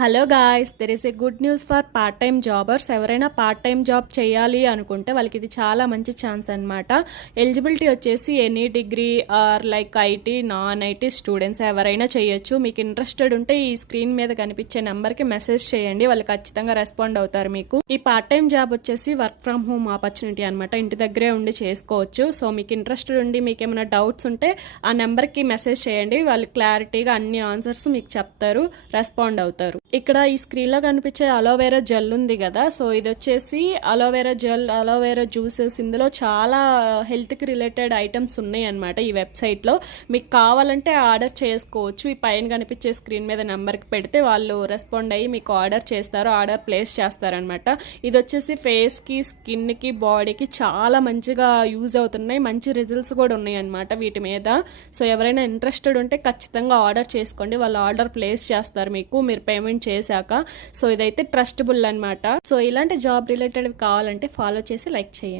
Hello guys, there is a good news for part time jobbers. ఎవరైనా part time job చేయాలి అనుకుంటే వాళ్ళకి ఇది చాలా మంచి ఛాన్స్ అనమాట. ఎలిజిబిలిటీ వచ్చేసి any degree or like IT, non IT students ఎవరైనా చేయొచ్చు. మీకు ఇంట్రెస్టెడ్ ఉంటే ఈ స్క్రీన్ మీద కనిపించే నెంబర్కి మెసేజ్ చేయండి, వాళ్ళు ఖచ్చితంగా రెస్పాండ్ అవుతారు మీకు. ఈ పార్ట్ టైమ్ జాబ్ వచ్చేసి వర్క్ ఫ్రమ్ హోమ్ ఆపర్చునిటీ అనమాట. ఇంటి దగ్గరే ఉండి చేసుకోవచ్చు. సో మీకు ఇంట్రెస్టెడ్ ఉండి మీకు ఏమైనా డౌట్స్ ఉంటే ఆ నెంబర్కి మెసేజ్ చేయండి, వాళ్ళు క్లారిటీగా అన్ని ఆన్సర్స్ మీకు చెప్తారు, రెస్పాండ్ అవుతారు. ఇక్కడ ఈ స్క్రీన్లో కనిపించే అలోవెరా జెల్ ఉంది కదా, సో ఇది వచ్చేసి అలోవెరా జెల్, అలోవెరా జ్యూసెస్. ఇందులో చాలా హెల్త్కి రిలేటెడ్ ఐటమ్స్ ఉన్నాయి అనమాట ఈ వెబ్సైట్లో. మీకు కావాలంటే ఆర్డర్ చేసుకోవచ్చు. ఈ పైన కనిపించే స్క్రీన్ మీద నెంబర్కి పెడితే వాళ్ళు రెస్పాండ్ అయ్యి మీకు ఆర్డర్ చేస్తారు, ఆర్డర్ ప్లేస్ చేస్తారనమాట. ఇది వచ్చేసి ఫేస్కి, స్కిన్కి, బాడీకి చాలా మంచిగా యూజ్ అవుతున్నాయి. మంచి రిజల్ట్స్ కూడా ఉన్నాయి అనమాట వీటి మీద. సో ఎవరైనా ఇంట్రెస్టెడ్ ఉంటే ఖచ్చితంగా ఆర్డర్ చేసుకోండి, వాళ్ళు ఆర్డర్ ప్లేస్ చేస్తారు మీకు, మీరు పేమెంట్ చేశాక. సో ఇదైతే ట్రస్టబుల్ అనమాట. సో ఇలాంటి జాబ్ రిలేటెడ్ కావాలంటే ఫాలో చేసి లైక్ చేయండి.